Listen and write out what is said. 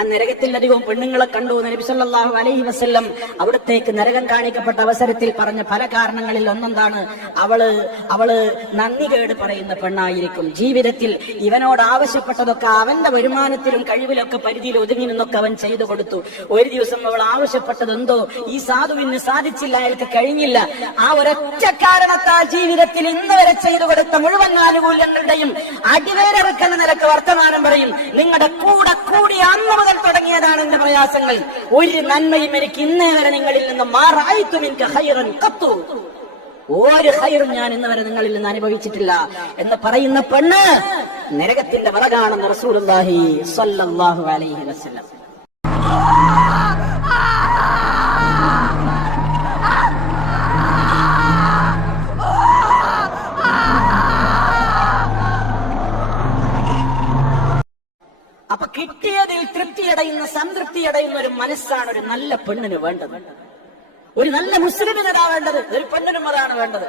ഞാൻ നരകത്തിൽ അധികവും പെണ്ണുങ്ങളെ കണ്ടു. നബി സല്ലല്ലാഹു അലൈഹി വസല്ലം അവിടത്തേക്ക് നരകം കാണിക്കപ്പെട്ട അവസരത്തിൽ പറഞ്ഞ പല കാരണങ്ങളിൽ ഒന്നെന്താണ്, അവള് നന്ദികേട് പറയുന്ന പെണ്ണായിരിക്കും. ജീവിതത്തിൽ ഇവനോട് ആവശ്യപ്പെട്ടതൊക്കെ അവന്റെ വരുമാനത്തിലും കഴിവിലൊക്കെ പരിധിയിൽ ഒതുങ്ങി നിന്നൊക്കെ അവൻ ചെയ്തു കൊടുത്തു. ഒരു ദിവസം അവൾ ആവശ്യപ്പെട്ടതെന്തോ ഈ സാധുവിന് സാധിച്ചില്ല, അയാൾക്ക് കഴിഞ്ഞില്ല. ആ ഒരൊറ്റ കാരണത്താൽ ജീവിതത്തിൽ ഇന്ന് വരെ ചെയ്തു കൊടുത്ത മുഴുവൻ ആനുകൂല്യങ്ങളുടെയും അടിവേരറുക്കുന്ന നിലക്ക് വർത്തമാനം പറയും. നിങ്ങളുടെ കൂടെ കൂടി അന്ന് മുതൽ തുടങ്ങിയതാണ് എന്റെ പ്രയാസങ്ങൾ. ഒരു നന്മയും എനിക്ക് ഇന്നേ വരെ നിങ്ങളിൽ നിന്ന് മാറായിത്തു മിൻക ഖൈറൻ ഖത്തു, ഒരു ഖൈറും ഞാൻ ഇന്ന് വരെ നിങ്ങളിൽ നിന്ന് അനുഭവിച്ചിട്ടില്ല എന്ന് പറയുന്ന പെണ്ണ് നരകത്തിന്റെ വറകാണെന്ന് റസൂലുള്ളാഹി സ്വല്ലല്ലാഹു അലൈഹി വസല്ലം. അപ്പൊ കിട്ടിയതിൽ തൃപ്തിയടയുന്ന സംതൃപ്തിയടയുന്ന ഒരു മനസ്സാണ് ഒരു നല്ല പെണ്ണിന് വേണ്ടത്. ഒരു നല്ല മുസ്ലിമിന് അതാ വേണ്ടത്, ഒരു പെണ്ണിനും അതാണ് വേണ്ടത്.